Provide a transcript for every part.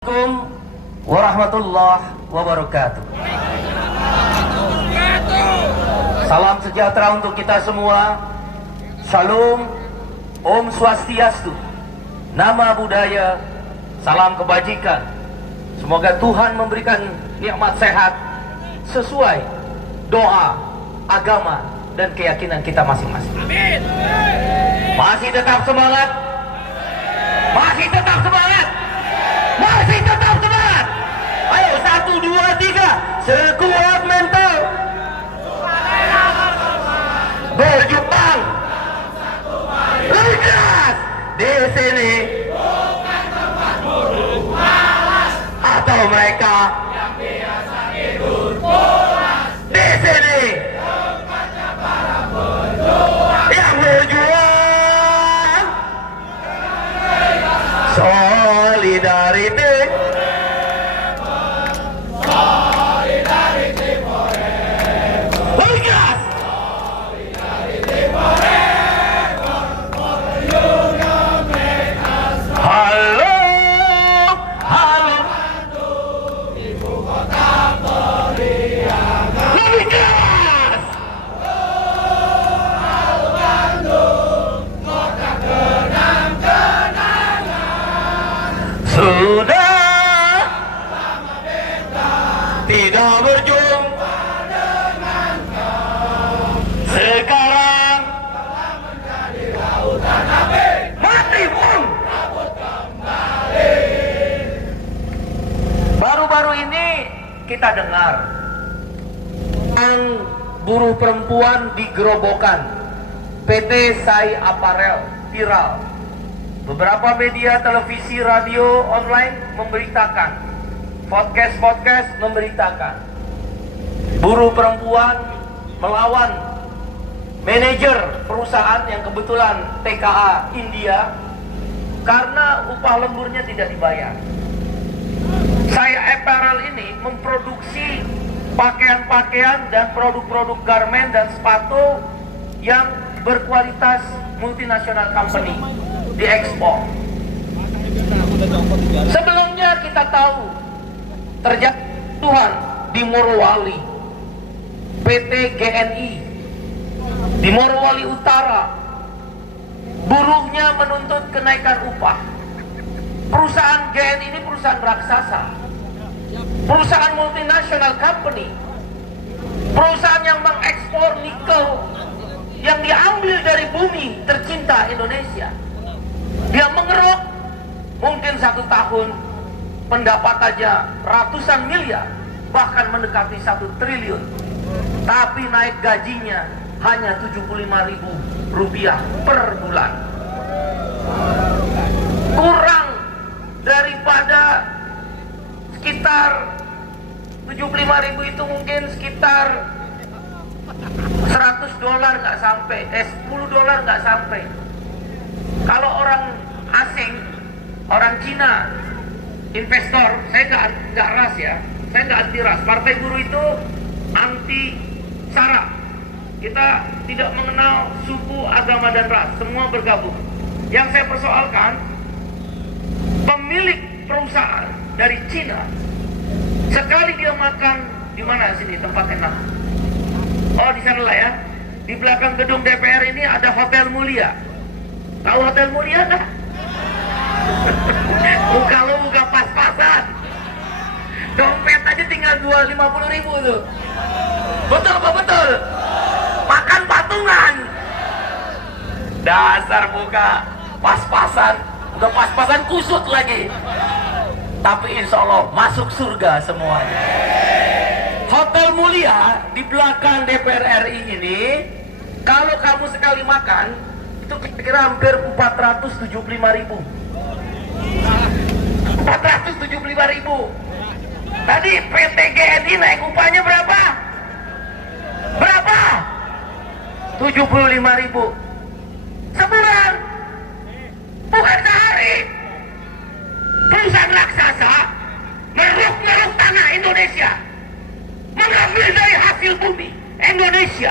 Assalamualaikum warahmatullahi wabarakatuh. Salam sejahtera untuk kita semua. Shalom, Om Swastiastu, Nama Budaya, salam kebajikan. Semoga Tuhan memberikan nikmat sehat sesuai doa, agama, dan keyakinan kita masing-masing. Amin. Masih tetap semangat? Masih tetap semangat? Masih tetap semangat? Ayo 1, 2, 3. Sekuat mental. Berjuang. Tegas. Di sini bukan tempat burung malas atau mereka yang biasa tidur pulas. Di sini tempatnya para pejuang yang berjuang. Solidarity. Solidarity forever. Tegas. Solidarity forever. For union make us strong. Halo, halo. Bandung, ibu kota periangan. Lebih keras. Halo Bandung, kota kenang-kenangan. Sudah lama beta tidak berjumpa dengan kau. Sekarang telah menjadi lautan api. Mati pun rabut kembali. Baru-baru ini kita dengar tentang buruh perempuan di Gerobokan. PT Sai Apparel viral. Beberapa media televisi, radio, online memberitakan, podcast memberitakan, buruh perempuan melawan manajer perusahaan yang kebetulan TKA India karena upah lemburnya tidak dibayar. Sai Apparel ini memproduksi pakaian-pakaian dan produk-produk garment dan sepatu yang berkualitas multinasional company diekspor. Sebelumnya kita tahu terjadi Tuhan di Morowali, PT GNI di Morowali Utara, buruhnya menuntut kenaikan upah. Perusahaan GNI ini perusahaan raksasa, perusahaan multinasional company, perusahaan yang mengekspor nikel yang diambil dari bumi tercinta Indonesia. Dia mengeruk, mungkin 1 tahun pendapatannya ratusan miliar, bahkan mendekati 1 triliun. Tapi naik gajinya hanya Rp75.000 per bulan. Kurang daripada sekitar Rp75.000 itu mungkin sekitar $100 nggak sampai, $10 nggak sampai. Kalau orang asing, orang Cina, investor, saya nggak ras ya, saya nggak anti ras. Partai Buruh itu anti sara. Kita tidak mengenal suku, agama dan ras, semua bergabung. Yang saya persoalkan, pemilik perusahaan dari Cina, sekali dia makan di mana sini tempat enak? Oh, di sana lah ya. Di belakang gedung DPR ini ada Hotel Mulia. Tahu Hotel Mulia nggak? Muka lo muka pas-pasan. Dompet aja tinggal 250.000 tuh. Betul apa betul? Makan patungan. Dasar muka pas-pasan. Udah pas-pasan kusut lagi. Tapi insya Allah masuk surga semuanya. Hotel Mulia di belakang DPR RI ini, kalau kamu sekali makan, itu kira-kira hampir 475.000. 475.000. Tadi PT GNI naik upahnya berapa? Berapa? 75.000. Sebulan. Bukan sehari. Perusahaan raksasa meruk tanah Indonesia, mengambil dari hasil bumi Indonesia,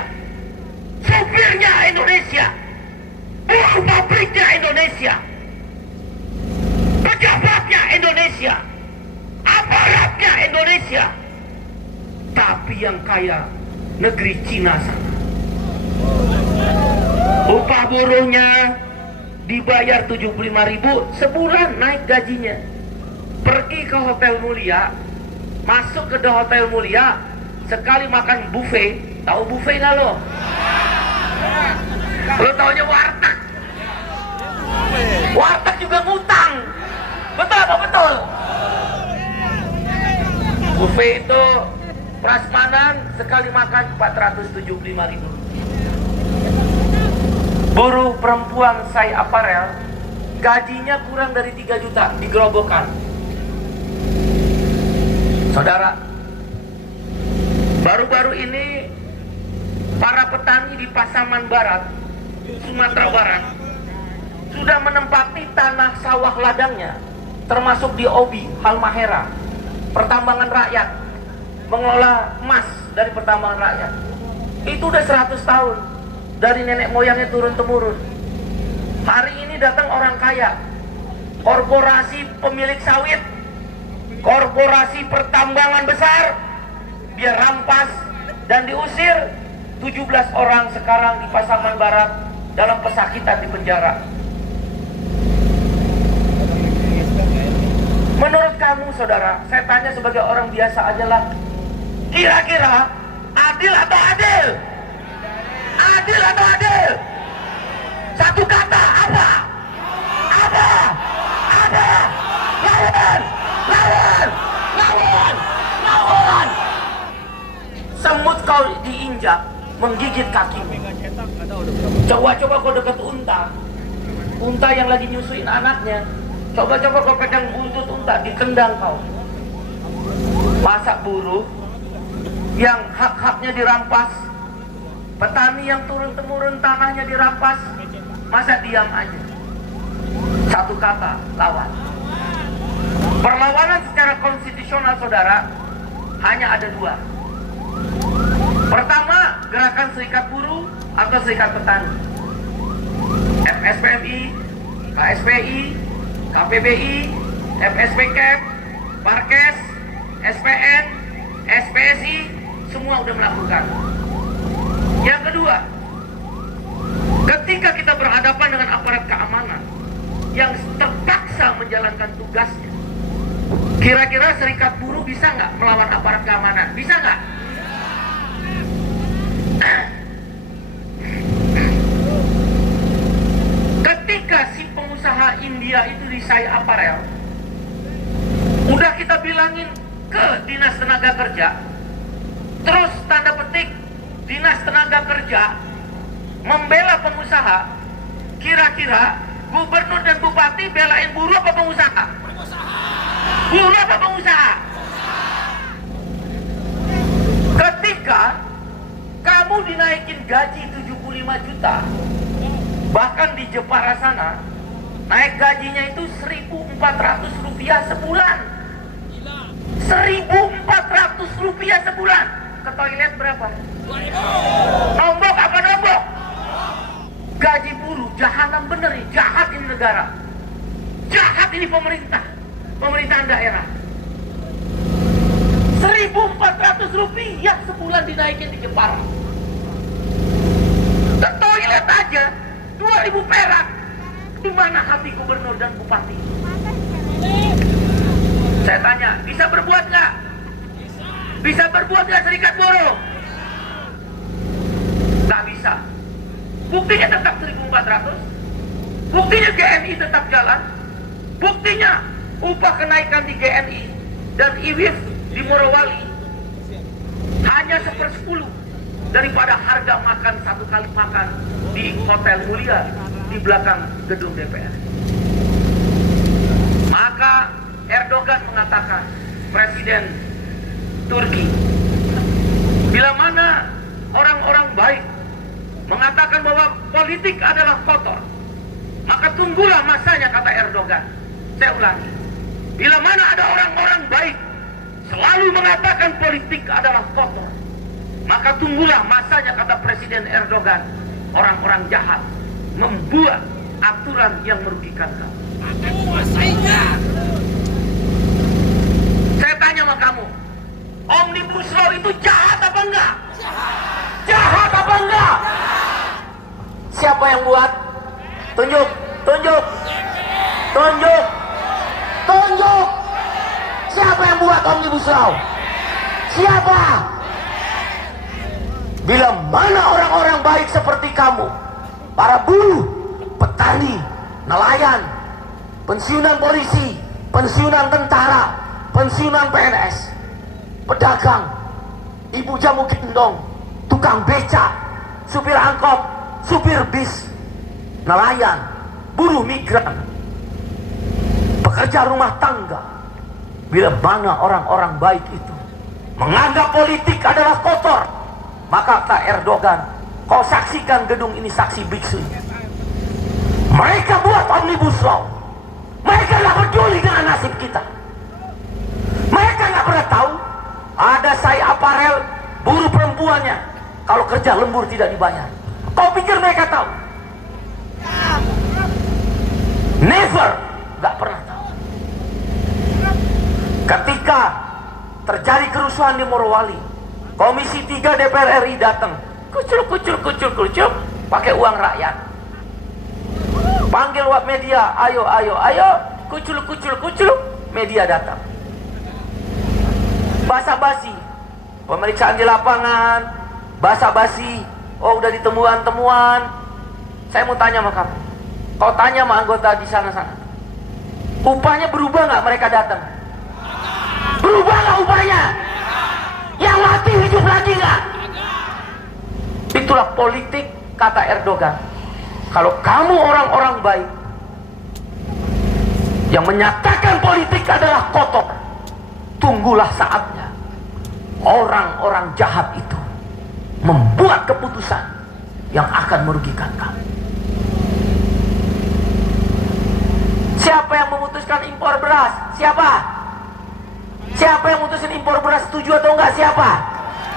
supirnya Indonesia, buruh pabriknya Indonesia, pejabatnya Indonesia, yang kaya negeri Cina sana. Upah buruhnya dibayar 75.000 sebulan, naik gajinya. Pergi ke hotel mulia, masuk ke hotel mulia, sekali makan buffet. Tahu buffet nggak lo? Lo taunya warteg. Warteg juga ngutang. Betul apa betul? Buffet itu prasmanan sekali makan 475.000. Buruh perempuan Sai Apparel gajinya kurang dari 3 juta digerobokan. Saudara, baru-baru ini para petani di Pasaman Barat, Sumatera Barat sudah menempati tanah sawah ladangnya, termasuk di Obi, Halmahera, pertambangan rakyat, mengelola emas dari pertambangan rakyat. Itu udah 100 tahun dari nenek moyangnya turun-temurun. Hari ini datang orang kaya, korporasi pemilik sawit, korporasi pertambangan besar, dia rampas dan diusir. 17 orang sekarang di Pasaman Barat dalam pesakitan di penjara. Menurut kamu saudara, saya tanya sebagai orang biasa aja lah, kira-kira adil atau adil? Adil atau adil? Satu kata, apa? Apa? Apa? Lawan! Lawan! Lawan! Lawan! Semut kau diinjak, menggigit kakimu. Coba-coba kau dekat unta. Unta yang lagi nyusuin anaknya. Coba-coba kau pegang buntut unta, ditendang kau. Masa buruh yang hak-haknya dirampas, petani yang turun-temurun tanahnya dirampas, masa diam aja? Satu kata, lawan. Perlawanan secara konstitusional saudara hanya ada 2. Pertama, gerakan serikat buruh atau serikat petani. FSPMI, KSPI, KPBI, FSPKEP, Parkes, SPN, SPSI, semua udah melakukan. Yang kedua, ketika kita berhadapan dengan aparat keamanan yang terpaksa menjalankan tugasnya, kira-kira serikat buruh bisa nggak melawan aparat keamanan? Bisa nggak? Ketika si pengusaha India itu di Sai Apparel, udah kita bilangin ke Dinas Tenaga Kerja, terus tanda petik Dinas Tenaga Kerja membela pengusaha, kira-kira gubernur dan bupati belain buruh apa pengusaha? Buruh apa pengusaha? Ketika kamu dinaikin gaji 75 juta, bahkan di Jepara sana naik gajinya itu 1.400 rupiah sebulan. 1.400 rupiah sebulan. Ke toilet berapa? 2.000. Nombok apa nombok? Gaji buruh jahanam bener nih, jahat ini negara, jahat ini pemerintah, pemerintahan daerah. 1.400 rupiah sebulan dinaikin di Jepara. Ke toilet aja 2.000 perak. Di mana hati gubernur dan bupati? Saya tanya, bisa berbuat nggak? Bisa berbuat nggak serikat buruh? Nggak bisa. Buktinya tetap 1.400. Buktinya GNI tetap jalan. Buktinya upah kenaikan di GNI dan IWIF di Morowali hanya 1/10 daripada harga makan satu kali makan di hotel mulia di belakang gedung DPR. Maka Erdogan mengatakan, Presiden Turki, bila mana orang-orang baik mengatakan bahwa politik adalah kotor, maka tunggulah masanya, kata Erdogan. Saya ulangi, bila mana ada orang-orang baik selalu mengatakan politik adalah kotor, maka tunggulah masanya, kata Presiden Erdogan, orang-orang jahat membuat aturan yang merugikan kamu. Saya tanya sama kamu, Omnibus Law itu jahat apa Tunjuk, tunjuk, tunjuk, tunjuk. Siapa yang buat Omnibus Law? Siapa? Bila mana orang-orang baik seperti kamu, para buruh, petani, nelayan, pensiunan polisi, pensiunan tentara, pensiunan PNS, pedagang, ibu jamu gendong, tukang becak, supir angkot, supir bis, nelayan, buruh migran, pekerja rumah tangga. Bila mana orang-orang baik itu menganggap politik adalah kotor, maka kata Erdogan, kau saksikan gedung ini saksi biksu. Mereka buat Omnibus Law. Mereka nggak peduli dengan nasib kita. Mereka nggak pernah tahu ada say aparel buruh perempuannya kalau kerja lembur tidak dibayar. Kau pikir mereka tahu? Never, nggak pernah tahu. Ketika terjadi kerusuhan di Morowali, Komisi 3 DPR RI datang, kucul, pakai uang rakyat. Panggil wak media, ayo, kucul, media datang. Basa-basi, pemeriksaan di lapangan, basa-basi, oh udah ditemuan temuan. Saya mau tanya sama kamu, kau tanya sama anggota di sana-sana, upahnya berubah nggak mereka datang? Berubah nggak upahnya? Yang mati hidup lagi nggak? Itulah politik, kata Erdogan. Kalau kamu orang-orang baik yang menyatakan politik adalah kotor, tunggulah saatnya orang-orang jahat itu membuat keputusan yang akan merugikan kamu. Siapa yang memutuskan impor beras? Siapa? Siapa yang memutuskan impor beras, setuju atau enggak? Siapa?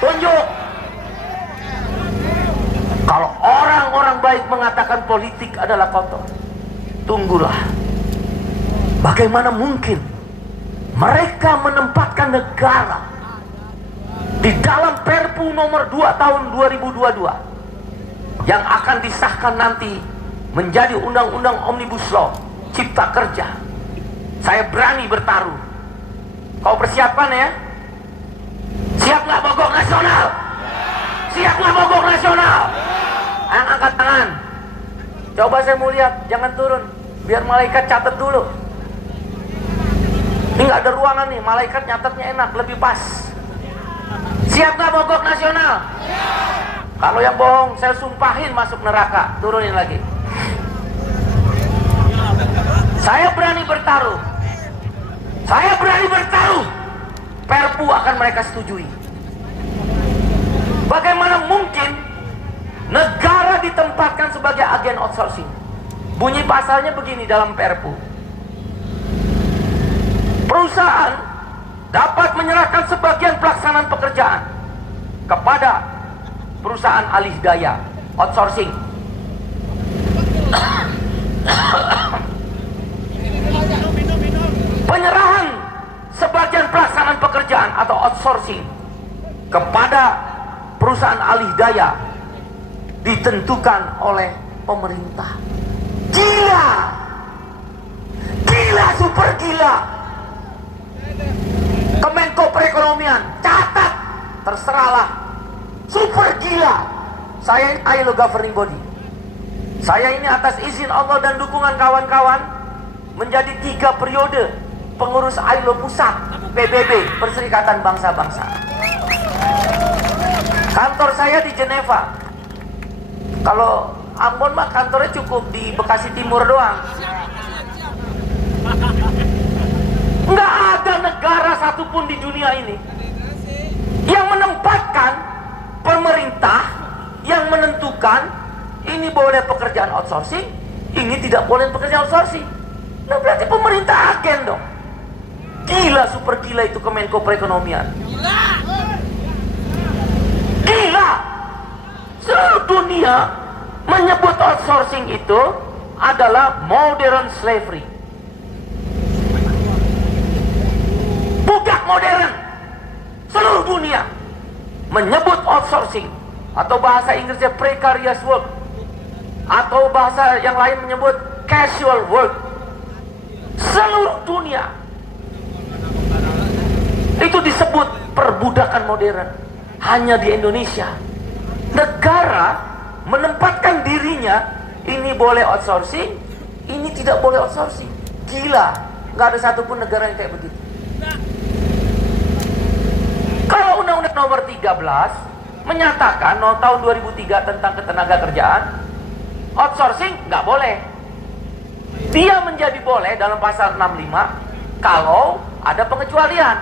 Tunjuk. Kalau orang-orang baik mengatakan politik adalah kotor, tunggulah. Bagaimana mungkin mereka menempatkan negara di dalam Perpu nomor 2 tahun 2022 yang akan disahkan nanti menjadi undang-undang Omnibus Law Cipta Kerja. Saya berani bertaruh. Kau persiapkan ya? Siap nggak mogok nasional? Siap nggak mogok nasional? Yang angkat tangan. Coba saya mau lihat, jangan turun, biar malaikat catat dulu. Ini nggak ada ruangan nih, malaikat nyatetnya enak, lebih pas. Siap nggak mogok nasional? Kalau yang bohong, saya sumpahin masuk neraka. Turunin lagi. Saya berani bertaruh. Saya berani bertaruh, Perpu akan mereka setujui. Bagaimana mungkin negara ditempatkan sebagai agen outsourcing? Bunyi pasalnya begini dalam Perpu. Perusahaan dapat menyerahkan sebagian pelaksanaan pekerjaan kepada perusahaan alih daya outsourcing. Penyerahan sebagian pelaksanaan pekerjaan atau outsourcing kepada perusahaan alih daya ditentukan oleh pemerintah. Gila, gila, super gila. Kemenko Perekonomian catat, terserahlah, super gila. Saya ILO governing body. Saya ini atas izin Allah dan dukungan kawan-kawan menjadi 3 periode pengurus ILO pusat PBB, Perserikatan Bangsa-Bangsa. Kantor saya di Geneva. Kalau Ambon mah kantornya cukup di Bekasi Timur doang. Nggak ada negara satupun di dunia ini yang menempatkan pemerintah yang menentukan ini boleh pekerjaan outsourcing, ini tidak boleh pekerjaan outsourcing. Nah berarti pemerintah agen dong. Gila, super gila itu Kemenko Perekonomian. Gila. Seluruh dunia menyebut outsourcing itu adalah modern slavery. Budak modern. Seluruh dunia menyebut outsourcing atau bahasa Inggrisnya precarious work atau bahasa yang lain menyebut casual work. Seluruh dunia itu disebut perbudakan modern. Hanya di Indonesia negara menempatkan dirinya, ini boleh outsourcing, ini tidak boleh outsourcing. Gila, nggak ada satupun negara yang kayak begitu. Kalau Undang-Undang Nomor 13 menyatakan tahun 2003 tentang ketenagakerjaan, outsourcing nggak boleh. Dia menjadi boleh dalam pasal 65 kalau ada pengecualian.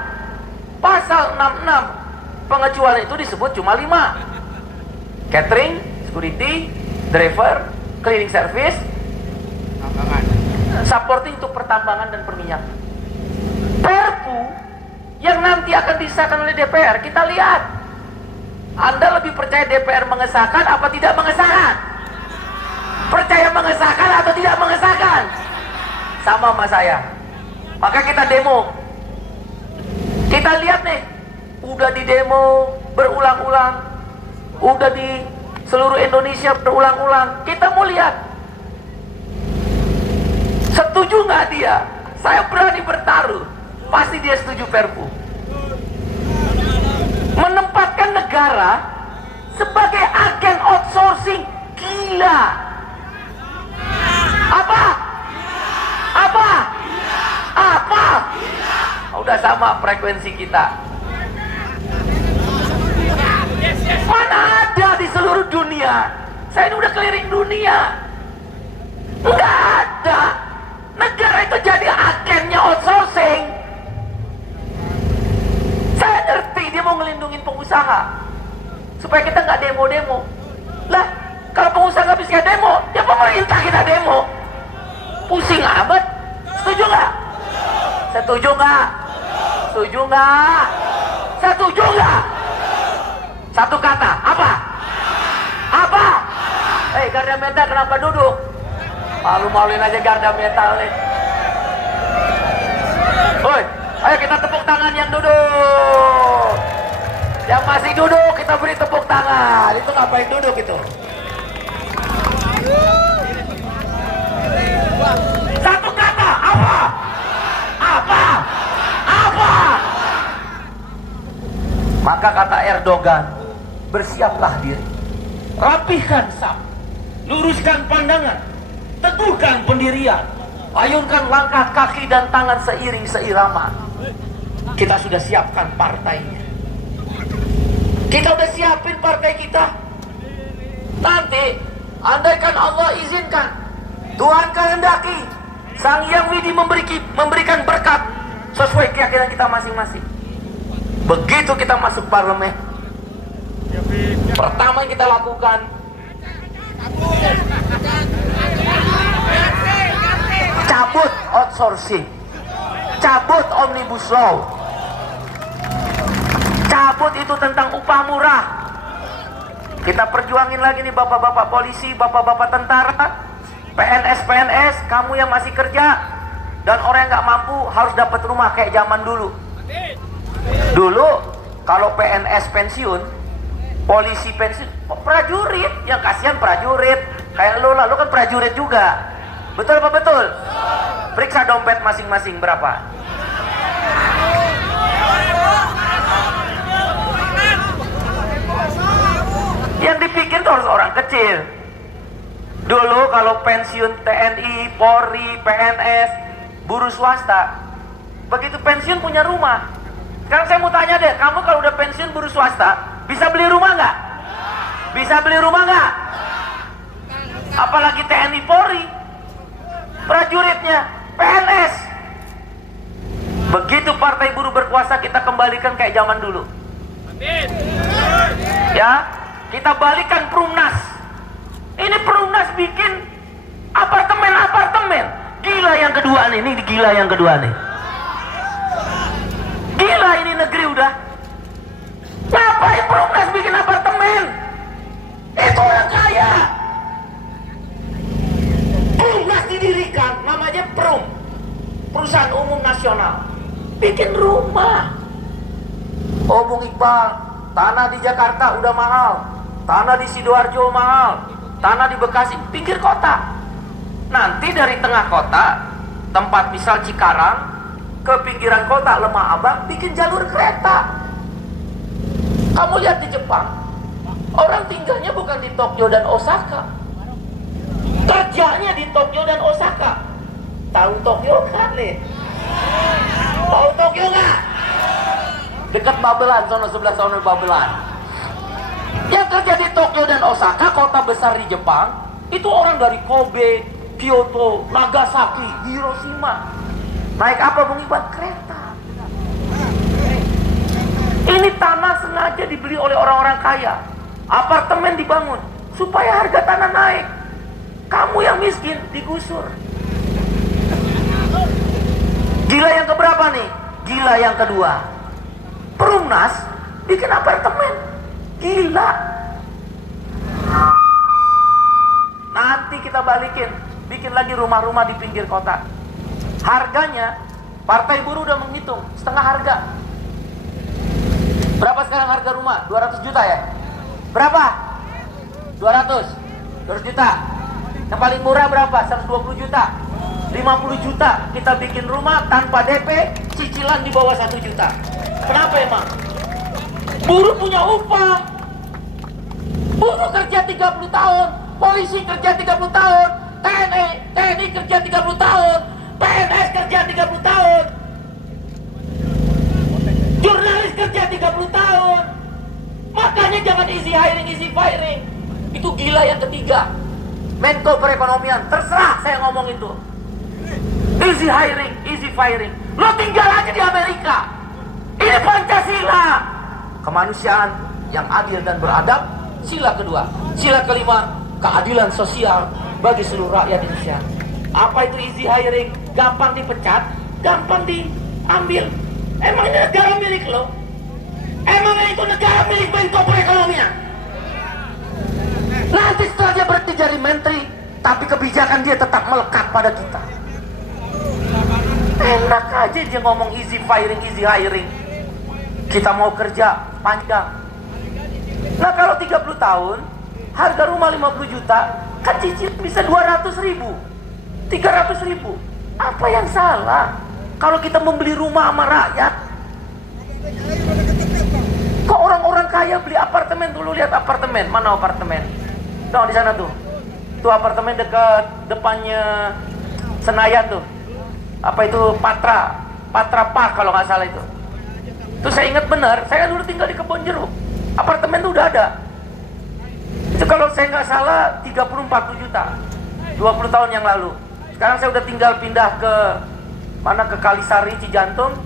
Pasal 66 pengecualian itu disebut cuma 5. Catering, security, driver, cleaning service, supporting untuk pertambangan dan perminyakan. Perpu yang nanti akan disahkan oleh DPR, kita lihat. Anda lebih percaya DPR mengesahkan apa tidak mengesahkan? Percaya mengesahkan atau tidak mengesahkan? Sama saya. Maka kita demo. Kita lihat nih, udah di demo berulang-ulang, udah di seluruh Indonesia berulang-ulang. Kita mau lihat, setuju nggak dia? Saya berani bertaruh, pasti dia setuju Perpu. Menempatkan negara sebagai agen outsourcing, gila. Apa? Udah sama frekuensi kita. Mana ada di seluruh dunia? Saya ini udah keliling dunia, nggak ada negara itu jadi agennya outsourcing. Saya ngerti dia mau ngelindungin pengusaha supaya kita nggak demo-demo. Lah, kalau pengusaha nggak bisa demo, ya pemerintah kita demo. Pusing amat. Setuju nggak? Setuju nggak? Setuju nggak? Setuju nggak? Satu kata, apa? Apa? Garda Meta kenapa duduk? Malu-maluin aja Garda Meta nih. Woi, ayo kita tepuk tangan yang duduk. Yang masih duduk kita beri tepuk tangan. Itu ngapain duduk itu? Satu kata, apa? Apa? Apa? Maka kata Erdogan, bersiaplah diri, rapihkan saf, luruskan pandangan, teguhkan pendirian, ayunkan langkah kaki dan tangan seiring seirama. Kita sudah siapkan partainya. Kita udah siapin partai kita. Nanti, andaikan Allah izinkan, Tuhan kehendaki, Sang Hyang Widi memberikan berkat sesuai keyakinan kita masing-masing. Begitu kita masuk parlemen, pertama yang kita lakukan, cabut outsourcing, cabut omnibus law, cabut itu tentang upah murah. Kita perjuangin lagi nih bapak-bapak polisi, bapak-bapak tentara, PNS, kamu yang masih kerja dan orang yang nggak mampu harus dapat rumah kayak zaman dulu. Dulu kalau PNS pensiun, polisi pensiun, prajurit, yang kasihan prajurit. Kayak lo lah, lo kan prajurit juga. Betul apa betul? Periksa dompet masing-masing berapa. Yang dipikir tuh harus orang kecil. Dulu kalau pensiun TNI, Polri, PNS, buruh swasta, begitu pensiun punya rumah. Sekarang saya mau tanya deh, kamu kalau udah pensiun buruh swasta, bisa beli rumah nggak? Bisa beli rumah nggak? Apalagi TNI, Polri, prajuritnya, PNS. Begitu partai buruh berkuasa, kita kembalikan kayak zaman dulu. Ya, kita balikan Perumnas. Ini Perumnas bikin apartemen. Gila yang kedua nih, ini gila yang kedua nih. Gila ini negeri udah. Ngapain Perumnas bikin apartemen? Itu orang kaya. Perumnas didirikan, namanya Perum, Perusahaan Umum Nasional. Bikin rumah. Bung Iqbal, tanah di Jakarta udah mahal, tanah di Sidoarjo mahal, tanah di Bekasi, pinggir kota. Nanti dari tengah kota, tempat misal Cikarang, ke pinggiran kota Lemah Abang, bikin jalur kereta. Kamu lihat di Jepang, orang tinggalnya bukan di Tokyo dan Osaka, kerjanya di Tokyo dan Osaka. Tahu Tokyo kan nih? Tahu Tokyo nggak? Dekat Babelan, sebelah sono Babelan. Yang kerja di Tokyo dan Osaka, kota besar di Jepang, itu orang dari Kobe, Kyoto, Nagasaki, Hiroshima. Naik apa Bung Iban? Kereta. Ini tanah sengaja dibeli oleh orang-orang kaya. Apartemen dibangun supaya harga tanah naik. Kamu yang miskin digusur. Gila yang keberapa nih? Gila yang kedua. Perumnas bikin apartemen. Gila. Nanti kita balikin, bikin lagi rumah-rumah di pinggir kota. Harganya, Partai Buruh udah menghitung setengah harga. Berapa sekarang harga rumah? 200 juta ya? Berapa? 200 juta. Yang paling murah berapa? 120 juta. 50 juta kita bikin rumah tanpa DP, cicilan di bawah 1 juta. Kenapa emang? Buruh punya upah. Buruh kerja 30 tahun, polisi kerja 30 tahun, TNI kerja 30 tahun, PNS kerja 30 tahun, jurnalis kerja 30 tahun. Makanya jangan easy hiring, easy firing. Itu gila yang ketiga. Menko Perekonomian, terserah saya ngomong itu. Easy hiring, easy firing. Lo tinggal aja di Amerika. Ini Pancasila. Kemanusiaan yang adil dan beradab. Sila kedua. Sila kelima, keadilan sosial bagi seluruh rakyat Indonesia. Apa itu easy hiring? Gampang dipecat, gampang diambil. Emang ini negara milik lo? Emang itu negara milik Menko Perekonomian? Nanti setelah dia berhenti jadi menteri, tapi kebijakan dia tetap melekat pada kita. Enak aja dia ngomong easy firing, easy hiring. Kita mau kerja panjang. Nah kalau 30 tahun, harga rumah 50 juta, kan cicil bisa 200 ribu, 300 ribu. Apa yang salah? Kalau kita membeli rumah sama rakyat, kok orang-orang kaya beli apartemen? Dulu lihat apartemen, mana apartemen? No, di sana tuh. Tuh apartemen dekat depannya Senayan tuh. Apa itu Patra Park kalau nggak salah itu. Tuh saya ingat benar, saya dulu tinggal di Kebon Jeruk. Apartemen tuh udah ada. Itu kalau saya nggak salah 30-40 juta. 20 tahun yang lalu. Sekarang saya udah tinggal pindah ke mana, ke Kalisari, Cijantung.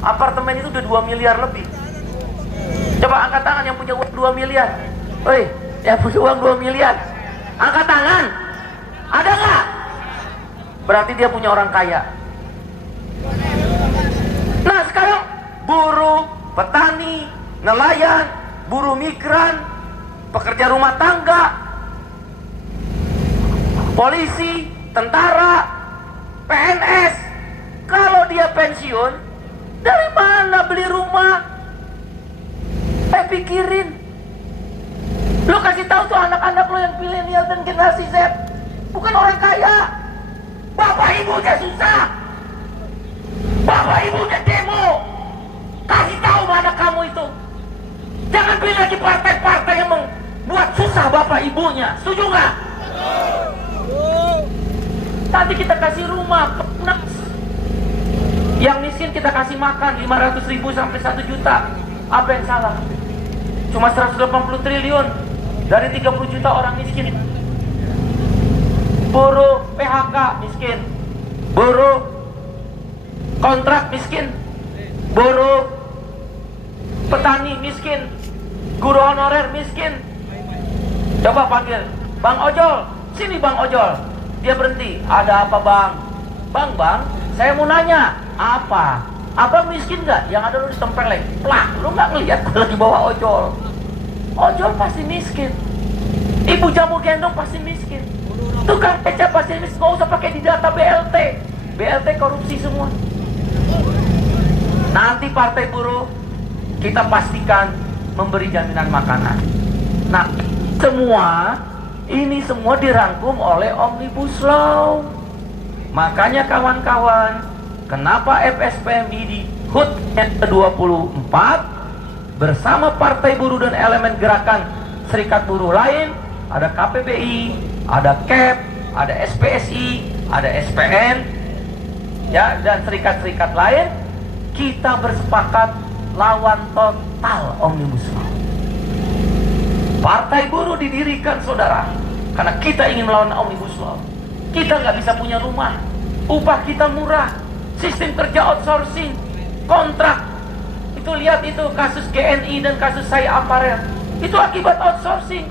Apartemen itu udah 2 miliar lebih. Coba angkat tangan yang punya uang 2 miliar. Woi, yang punya uang 2 miliar. Angkat tangan. Ada nggak? Berarti dia punya orang kaya. Nah sekarang buruh, petani, nelayan, buruh migran, pekerja rumah tangga, polisi, tentara, PNS, kalau dia pensiun, dari mana beli rumah? Pikirin. Lo kasih tahu tuh anak-anak lo yang milenial dan generasi Z, bukan orang kaya. Bapak ibunya susah. Bapak ibunya demo. Kasih tahu mana kamu itu. Jangan pilih lagi partai-partai yang membuat susah bapak ibunya. Setuju nggak? Tadi kita kasih rumah, yang miskin kita kasih makan 500 ribu sampai 1 juta. Apa yang salah? Cuma 180 triliun dari 30 juta orang miskin. Buruh PHK miskin, buruh kontrak miskin, buruh petani miskin, guru honorer miskin. Coba panggil Bang Ojol, sini Bang Ojol. Dia berhenti. Ada apa Bang? Bang, saya mau nanya. Apa? Abang miskin nggak? Yang ada lu ditempelin. Plak, lu nggak ngeliat gue lagi bawa ojol. Ojol pasti miskin. Ibu jamu gendong pasti miskin. Tukang kecap pasti miskin. Nggak usah pakai di data BLT. BLT korupsi semua. Nanti Partai Buruh kita pastikan memberi jaminan makanan. Nah, semua Ini semua dirangkum oleh Omnibus Law. Makanya kawan-kawan, kenapa FSPMI di HUT yang ke-24 bersama Partai Buruh dan elemen gerakan serikat buruh lain, ada KPBI, ada KEP, ada SPSI, ada SPN, ya, dan serikat-serikat lain, kita bersepakat lawan total Omnibus Law. Partai Buruh didirikan, saudara, karena kita ingin melawan Omnibus Law. Kita nggak bisa punya rumah, upah kita murah, sistem kerja outsourcing, kontrak. Itu lihat itu kasus GNI dan kasus Saya Apparel. Itu akibat outsourcing,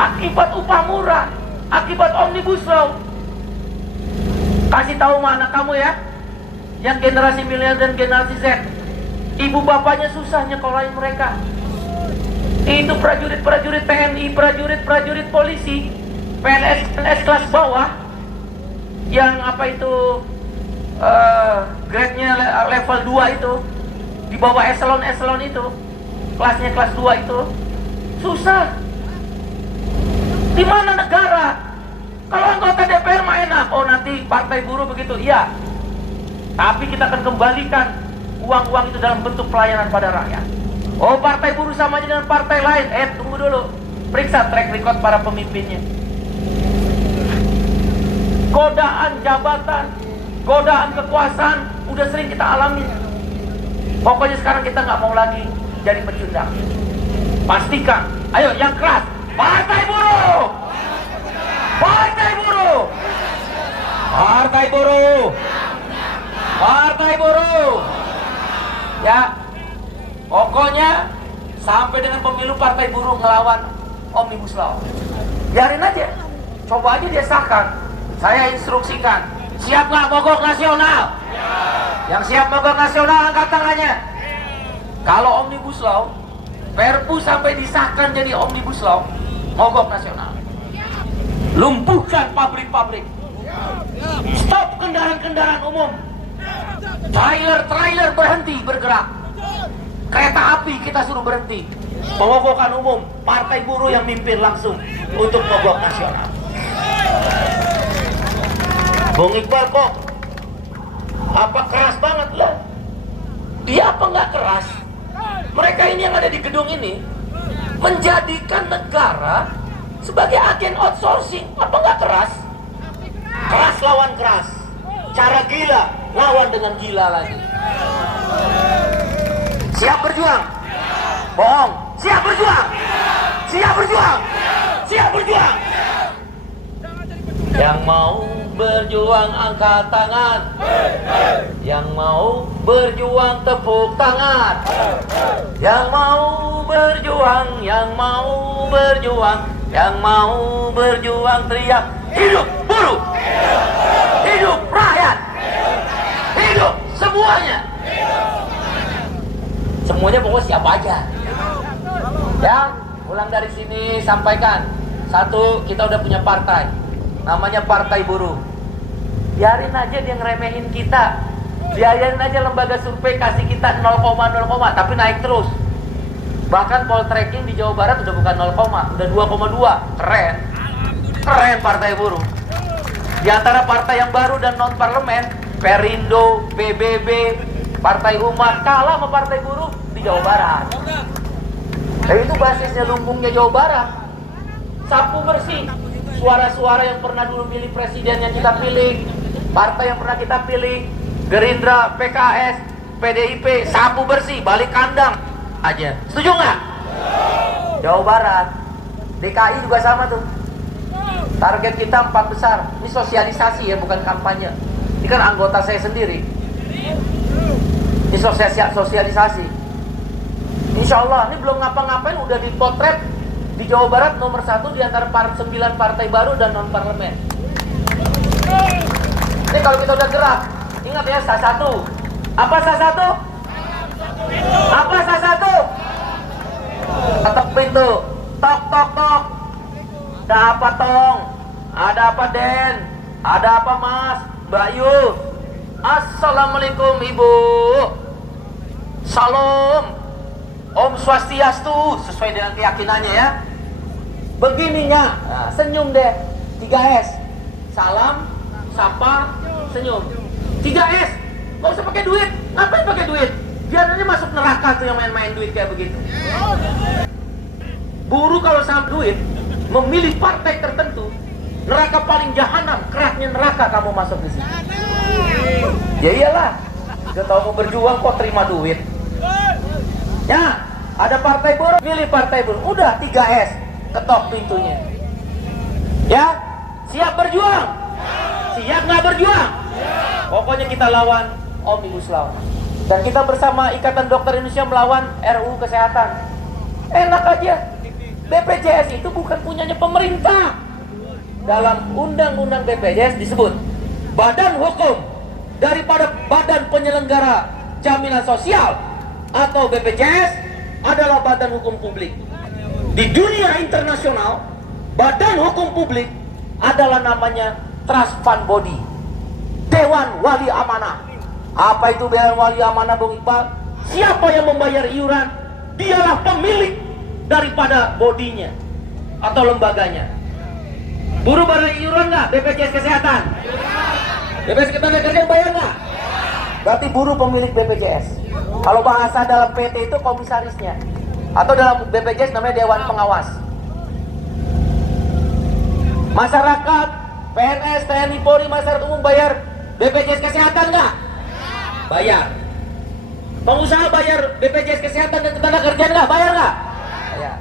akibat upah murah, akibat Omnibus Law. Kasih tahu anak kamu ya, yang generasi milenial dan generasi Z, ibu bapaknya susah nyekolahin mereka. Itu prajurit-prajurit TNI, prajurit-prajurit polisi, PNS kelas bawah, yang apa itu grade-nya level 2 itu, di bawah eselon itu, kelasnya kelas 2 itu, susah. Di mana negara? Kalau anggota DPR mah enak, oh nanti Partai Buruh begitu, iya. Tapi kita akan kembalikan uang-uang itu dalam bentuk pelayanan pada rakyat. Oh, Partai Buruh sama aja dengan partai lain. Tunggu dulu, periksa track record para pemimpinnya. Godaan jabatan, godaan kekuasaan udah sering kita alami. Pokoknya sekarang kita nggak mau lagi jadi pecundang. Pastikan, ayo yang keras, Partai Buruh, Partai Buruh, Partai Buruh, Partai Buruh. Ya, pokoknya sampai dengan pemilu Partai Buruh ngelawan Omnibus Law. Biarin aja, coba aja dia sahkan. Saya instruksikan, siap nggak mogok nasional? Yang siap mogok nasional angkat tangannya. Kalau Omnibus Law, Perpu sampai disahkan jadi Omnibus Law, mogok nasional. Lumpuhkan pabrik-pabrik. Stop kendaraan-kendaraan umum. Trailer berhenti bergerak. Kereta api kita suruh berhenti. Pemogokan umum, Partai Buruh yang mimpin langsung untuk mogok nasional. Bung Iqbal kok apa keras banget lah? Dia apa nggak keras? Mereka ini yang ada di gedung ini menjadikan negara sebagai agen outsourcing. Apa nggak keras? Keras lawan keras. Cara gila lawan dengan gila lagi. Siap berjuang? Bohong. Siap berjuang? Siap berjuang? Siap berjuang? Yang mau berjuang angkat tangan. Yang mau berjuang tepuk tangan. Yang mau berjuang, yang mau berjuang, yang mau berjuang teriak, hidup buruh, hidup rakyat, hidup semuanya. Semuanya pokoknya siapa aja. Ya, pulang dari sini sampaikan. Satu, kita udah punya partai, namanya Partai Buruh. Biarin aja dia ngeremehin kita. Biarin aja lembaga survei kasih kita 0,0, tapi naik terus. Bahkan poltreking di Jawa Barat udah bukan 0, udah 2,2. Keren. Keren Partai Buruh. Di antara partai yang baru dan non parlemen, Perindo, PBB, Partai Umat kalah sama Partai Buruh di Jawa Barat. Dan itu basisnya lumbungnya Jawa Barat. Sapu bersih suara-suara yang pernah dulu milih presiden yang kita pilih, partai yang pernah kita pilih, Gerindra, PKS, PDIP, sapu bersih, balik kandang aja. Setuju nggak? Jawa Barat, DKI juga sama tuh. Target kita 4 besar. Ini sosialisasi ya, bukan kampanye. Ini kan anggota saya sendiri. Ini sosialisasi. Insya Allah, ini belum ngapa-ngapain udah dipotret di Jawa Barat nomor 1 di antara 9 partai baru dan non parlemen. Ini kalau kita udah gerak, ingat ya SA1. Apa SA1? Apa SA1? Ketok pintu, tok tok tok. Ada apa Tong? Ada apa Den? Ada apa Mas? Mbak Yu? Assalamualaikum Ibu. Salam. Om Swastiastu, sesuai dengan keyakinannya ya. Begininya, nah, senyum deh. 3S. Salam, sapa, senyum. 3S. Gak usah pakai duit. Ngapain pakai duit? Biar aja masuk neraka tuh yang main-main duit kayak begitu. Buruh kalau sama duit, memilih partai tertentu, neraka paling jahanam, keraknya neraka kamu masuk di sini. Ya iyalah, udah tahu mau berjuang kok terima duit. Ya, ada partai buruh, pilih partai buruh. Udah 3S, ketok pintunya. Ya, siap berjuang? Siap nggak berjuang? Pokoknya kita lawan Omnibus Law. Dan kita bersama Ikatan Dokter Indonesia melawan RUU Kesehatan. Enak aja. BPJS itu bukan punyanya pemerintah. Dalam Undang-Undang BPJS disebut badan hukum daripada Badan Penyelenggara Jaminan Sosial atau BPJS adalah badan hukum publik. Di dunia internasional, badan hukum publik adalah namanya Trust Fund Body, Dewan Wali Amanah. Apa itu Dewan Wali Amanah, Bung Iqbal? Siapa yang membayar iuran, dialah pemilik daripada bodinya atau lembaganya. Buruh bayar iuran nggak? BPJS Kesehatan? BPJS Ketenagakerjaan bayar nggak? Berarti buruh pemilik BPJS. Kalau bahasa dalam PT itu komisarisnya, atau dalam BPJS namanya Dewan Pengawas. Masyarakat, PNS, TNI, Polri, masyarakat umum bayar BPJS Kesehatan nggak? Bayar. Pengusaha bayar BPJS Kesehatan dan Ketenagakerjaan nggak? Bayar nggak? Bayar.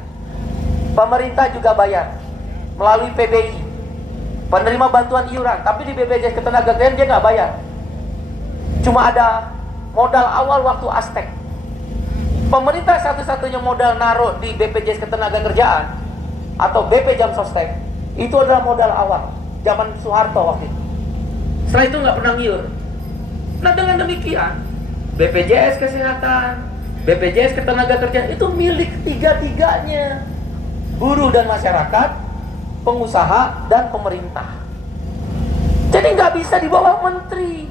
Pemerintah juga bayar melalui PBI, penerima bantuan iuran. Tapi di BPJS Ketenagakerjaan dia nggak bayar. Cuma ada modal awal waktu Aztek. Pemerintah satu-satunya modal naruh di BPJS Ketenagakerjaan atau BP Jam Sostek itu adalah modal awal zaman Soeharto waktu itu. Setelah itu nggak pernah ngiur. Nah dengan demikian BPJS Kesehatan, BPJS Ketenagakerjaan itu milik tiga-tiganya, buruh dan masyarakat, pengusaha dan pemerintah. Jadi nggak bisa di bawah menteri.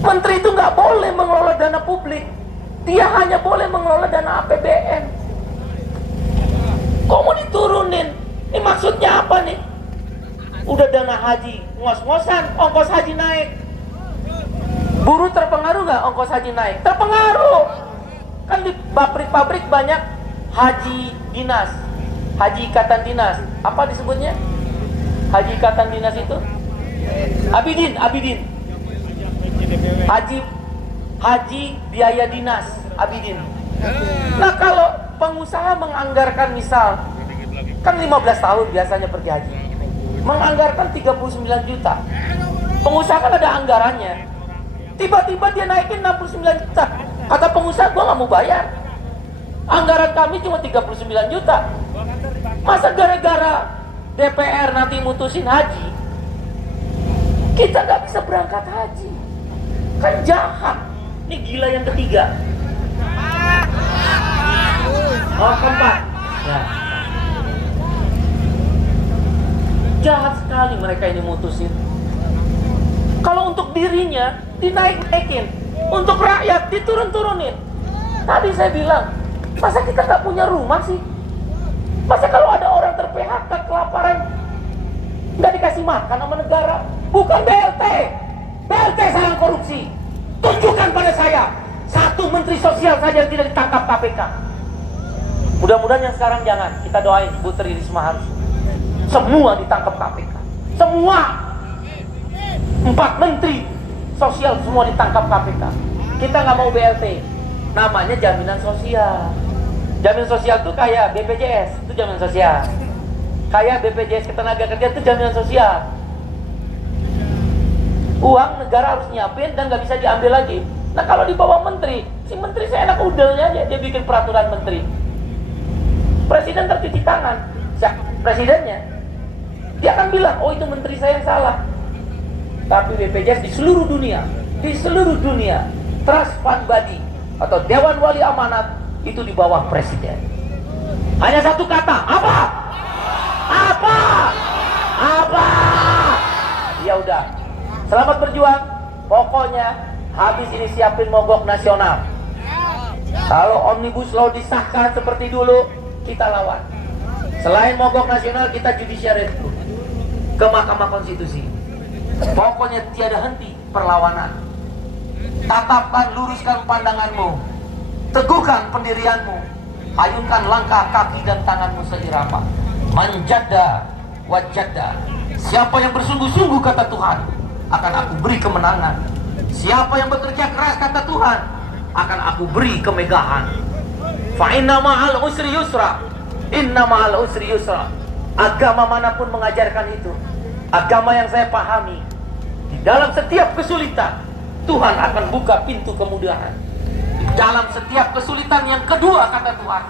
Menteri itu nggak boleh mengelola dana publik, dia hanya boleh mengelola dana APBN. Kok mau diturunin? Ini maksudnya apa nih? Udah dana haji ngos-ngosan, ongkos haji naik. Buruh terpengaruh nggak ongkos haji naik? Terpengaruh. Kan di pabrik-pabrik banyak haji dinas, haji ikatan dinas. Apa disebutnya? Haji ikatan dinas itu? Abidin. Haji biaya dinas, Abidin. Nah kalau pengusaha menganggarkan misal, kan 15 tahun biasanya pergi haji, menganggarkan 39 juta. Pengusaha kan ada anggarannya. Tiba-tiba dia naikin 69 juta. Kata pengusaha, gua nggak mau bayar. Anggaran kami cuma 39 juta. Masa gara-gara DPR nanti mutusin haji, kita nggak bisa berangkat haji? Kan jahat. Ini gila yang ketiga. Oh, keempat. Ya. Jahat sekali mereka ini mutusin. Kalau untuk dirinya dinaik-naikin, untuk rakyat diturun-turunin. Tadi saya bilang, masa kita nggak punya rumah sih? Masa kalau ada orang ter-PHK kelaparan nggak dikasih makan sama negara? Bukan BLT. BLT sarang korupsi. Tunjukkan pada saya satu menteri sosial saja yang tidak ditangkap KPK. Mudah-mudahan yang sekarang jangan. Kita doain Bu Tri Risma harus semua ditangkap KPK. Semua 4 menteri sosial semua ditangkap KPK. Kita nggak mau BLT. Namanya jaminan sosial. Jaminan sosial itu kayak BPJS, itu jaminan sosial. Kayak BPJS Ketenagakerjaan itu jaminan sosial. Uang negara harus nyiapin dan nggak bisa diambil lagi. Nah kalau di bawah menteri, si menteri seenak udelnya aja dia bikin peraturan menteri. Presiden tercuci tangan, presidennya dia akan bilang, oh itu menteri saya yang salah. Tapi BPJS di seluruh dunia, Trust Fund Body atau Dewan Wali Amanat itu di bawah presiden. Hanya satu kata, apa? Ya udah, selamat berjuang. Pokoknya habis ini siapin mogok nasional. Kalau Omnibus Law disahkan seperti dulu, kita lawan. Selain mogok nasional, kita judicial review ke Mahkamah Konstitusi. Pokoknya tiada henti perlawanan. Tatapkan, luruskan pandanganmu, teguhkan pendirianmu, ayunkan langkah kaki dan tanganmu seirama. Manjada wajada. Siapa yang bersungguh-sungguh kata Tuhan, akan aku beri kemenangan. Siapa yang bekerja keras kata Tuhan, akan aku beri kemegahan. Fa inna ma'al usri yusra. Inna ma'al usri yusra. Agama manapun mengajarkan itu. Agama yang saya pahami, di dalam setiap kesulitan Tuhan akan buka pintu kemudahan. Di dalam setiap kesulitan yang kedua kata Tuhan,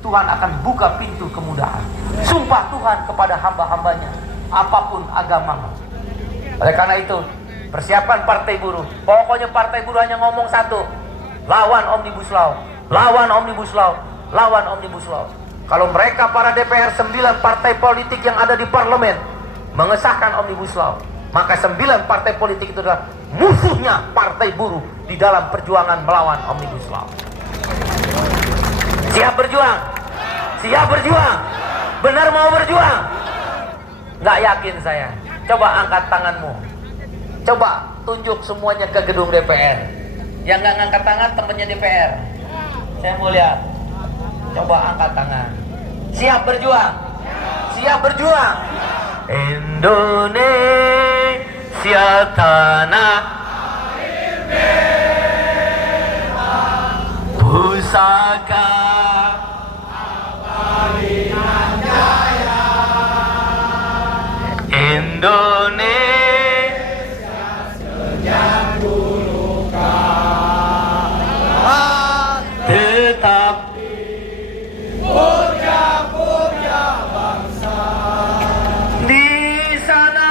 Tuhan akan buka pintu kemudahan. Sumpah Tuhan kepada hamba-hambanya, apapun agamamu. Oleh karena itu, persiapkan partai buruh. Pokoknya partai buruh hanya ngomong satu, lawan Omnibus Law, lawan Omnibus Law, lawan Omnibus Law. Kalau mereka para DPR 9 partai politik yang ada di parlemen mengesahkan Omnibus Law, maka 9 partai politik itu adalah musuhnya partai buruh di dalam perjuangan melawan Omnibus Law. Siap berjuang? Siap berjuang? Benar mau berjuang? Nggak yakin saya. Coba angkat tanganmu. Coba tunjuk semuanya ke gedung DPR. Yang nggak ngangkat tangan temennya DPR. Saya mau lihat. Coba angkat tangan. Siap berjuang? Siap berjuang? Indonesia tanah pusaka abadian jaya. Indonesia sejak dulu kala tetap puja-puja bangsa. Di sana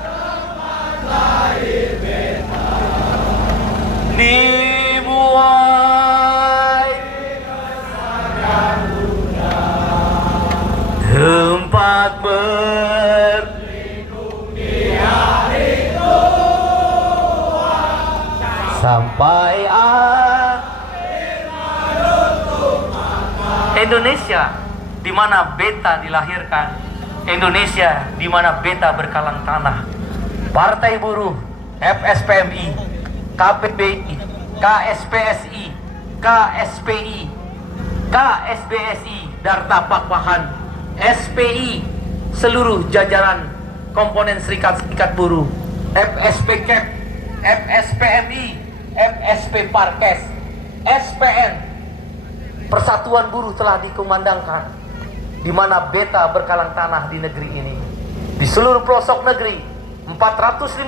tempat lahir beta dibuai tempat berlindung di hari tua sampai Indonesia di mana beta dilahirkan, Indonesia di mana beta berkalang tanah. Partai Buruh, FSPMI, KPBI, KSPSI, KSPI, KSBSI, Darta Pakpahan, SPI, seluruh jajaran komponen serikat-serikat buruh, FSPKEP, FSPMI, FSP Parkes, SPN, Persatuan Buruh telah dikumandangkan, di mana beta berkalang tanah di negeri ini. Di seluruh pelosok negeri, 456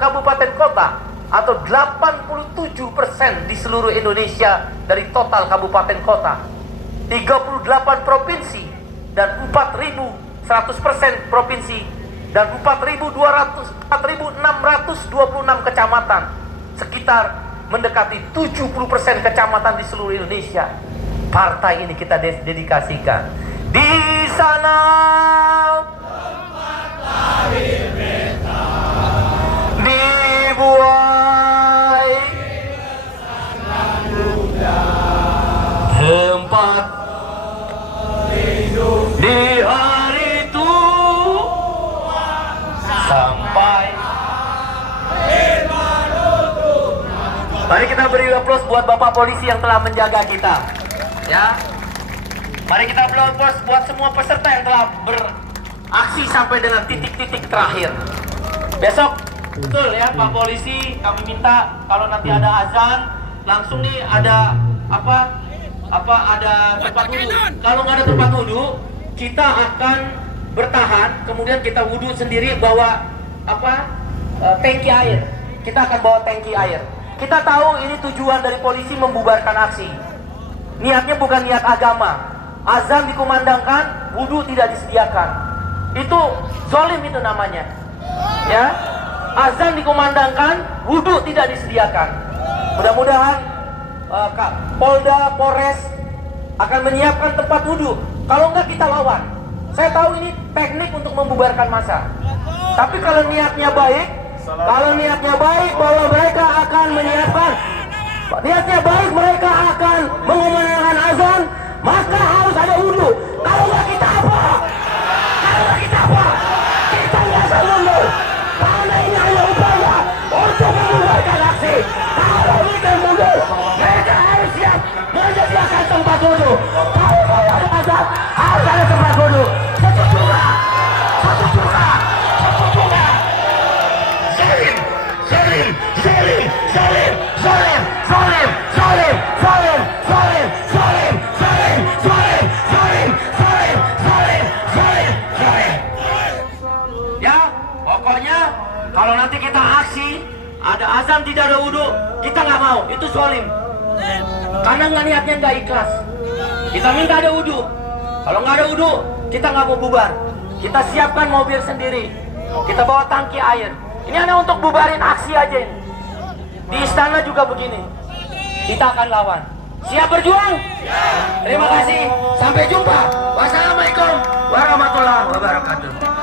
kabupaten kota atau 87% di seluruh Indonesia dari total kabupaten kota, 38 provinsi dan 4.100% provinsi dan 4.626 kecamatan, sekitar mendekati 70% kecamatan di seluruh Indonesia. Partai ini kita dedikasikan. Di sana tempat lahir beta dibuai tempat di hari tua sampai. Mari kita beri aplaus buat Bapak Polisi yang telah menjaga kita. Ya, mari kita beri aplaus buat semua peserta yang telah beraksi sampai dengan titik-titik terakhir. Besok, betul ya Pak Polisi, kami minta kalau nanti ada azan, langsung nih ada ada tempat wudhu. Kalau nggak ada tempat wudhu, kita akan bertahan, kemudian kita wudhu sendiri bawa tangki air. Kita akan bawa tangki air. Kita tahu ini tujuan dari polisi membubarkan aksi. Niatnya bukan niat agama. Azan dikumandangkan, wudhu tidak disediakan. Itu zolim itu namanya. Ya, azan dikumandangkan, wudhu tidak disediakan. Mudah-mudahan Polda, Polres akan menyiapkan tempat wudhu. Kalau enggak kita lawan. Saya tahu ini teknik untuk membubarkan massa. Tapi kalau niatnya baik, bahwa mereka akan menyiapkan, niatnya baik mereka akan mengumandangkan azan, maka harus ada wudhu. Kalau enggak kita duduk. Kalau ada azan, harus ada tempat duduk. Setuju nggak? Setuju nggak? Setuju nggak? Zalim, zalim, zalim, zalim, zalim, zalim, zalim, zalim, zalim, zalim, zalim, zalim, zalim, zalim, zalim, zalim, zalim. Ya, pokoknya kalau nanti kita aksi, ada azan tidak ada wudhu, kita nggak mau, itu zalim. Karena nggak niatnya nggak ikhlas. Kita minta ada wudhu. Kalau nggak ada wudhu, kita nggak mau bubar. Kita siapkan mobil sendiri. Kita bawa tangki air. Ini hanya untuk bubarin aksi aja ini. Di istana juga begini. Kita akan lawan. Siap berjuang? Terima kasih. Sampai jumpa. Wassalamualaikum warahmatullahi wabarakatuh.